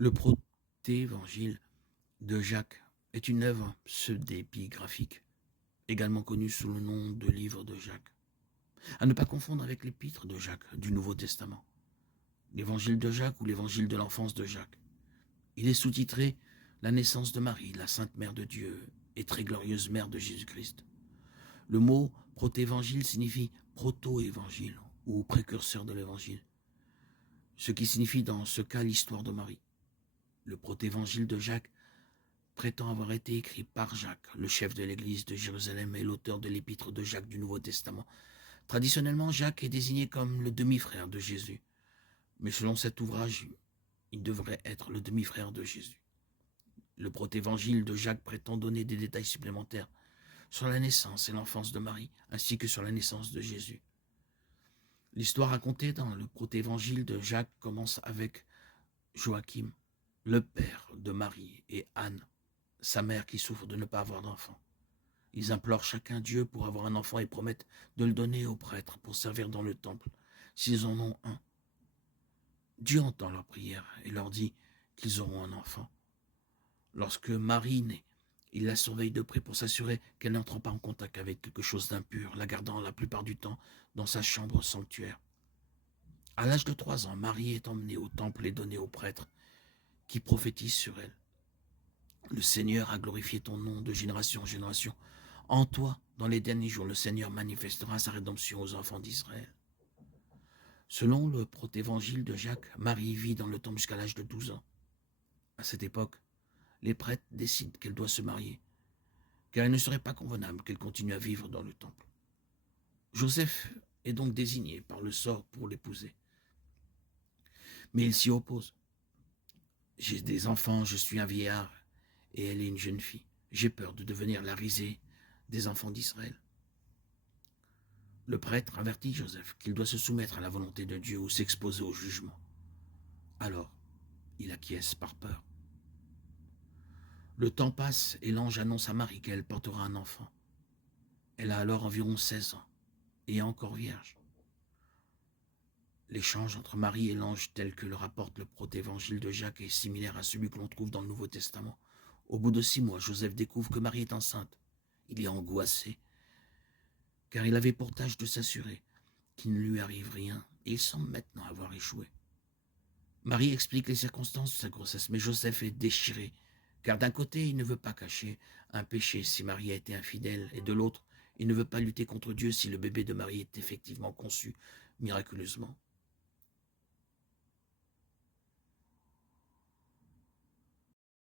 Le protévangile de Jacques est une œuvre pseudépigraphique, également connue sous le nom de livre de Jacques, à ne pas confondre avec l'épître de Jacques du Nouveau Testament, l'évangile de Jacques ou l'évangile de l'enfance de Jacques. Il est sous-titré « La naissance de Marie, la sainte mère de Dieu et très glorieuse mère de Jésus-Christ ». Le mot protévangile signifie proto-évangile ou précurseur de l'évangile, ce qui signifie dans ce cas l'histoire de Marie. Le protévangile de Jacques prétend avoir été écrit par Jacques, le chef de l'église de Jérusalem et l'auteur de l'épître de Jacques du Nouveau Testament. Traditionnellement, Jacques est désigné comme le demi-frère de Jésus, mais selon cet ouvrage, il devrait être le demi-frère de Jésus. Le protévangile de Jacques prétend donner des détails supplémentaires sur la naissance et l'enfance de Marie, ainsi que sur la naissance de Jésus. L'histoire racontée dans le protévangile de Jacques commence avec Joachim, le père de Marie, et Anne, sa mère qui souffre de ne pas avoir d'enfant. Ils implorent chacun Dieu pour avoir un enfant et promettent de le donner aux prêtres pour servir dans le temple, s'ils en ont un. Dieu entend leur prière et leur dit qu'ils auront un enfant. Lorsque Marie naît, il la surveille de près pour s'assurer qu'elle n'entre pas en contact avec quelque chose d'impur, la gardant la plupart du temps dans sa chambre sanctuaire. À l'âge de 3 ans, Marie est emmenée au temple et donnée aux prêtres qui prophétisent sur elle. Le Seigneur a glorifié ton nom de génération en génération. En toi, dans les derniers jours, le Seigneur manifestera sa rédemption aux enfants d'Israël. Selon le protévangile de Jacques, Marie vit dans le temple jusqu'à l'âge de 12 ans. À cette époque, les prêtres décident qu'elle doit se marier, car il ne serait pas convenable qu'elle continue à vivre dans le temple. Joseph est donc désigné par le sort pour l'épouser. Mais il s'y oppose. J'ai des enfants, je suis un vieillard, et elle est une jeune fille. J'ai peur de devenir la risée des enfants d'Israël. Le prêtre avertit Joseph qu'il doit se soumettre à la volonté de Dieu ou s'exposer au jugement. Alors, il acquiesce par peur. Le temps passe et l'ange annonce à Marie qu'elle portera un enfant. Elle a alors environ 16 ans et est encore vierge. L'échange entre Marie et l'ange tel que le rapporte le protévangile de Jacques est similaire à celui que l'on trouve dans le Nouveau Testament. Au bout de 6 mois, Joseph découvre que Marie est enceinte. Il est angoissé, car il avait pour tâche de s'assurer qu'il ne lui arrive rien, et il semble maintenant avoir échoué. Marie explique les circonstances de sa grossesse, mais Joseph est déchiré, car d'un côté, il ne veut pas cacher un péché si Marie a été infidèle, et de l'autre, il ne veut pas lutter contre Dieu si le bébé de Marie est effectivement conçu miraculeusement.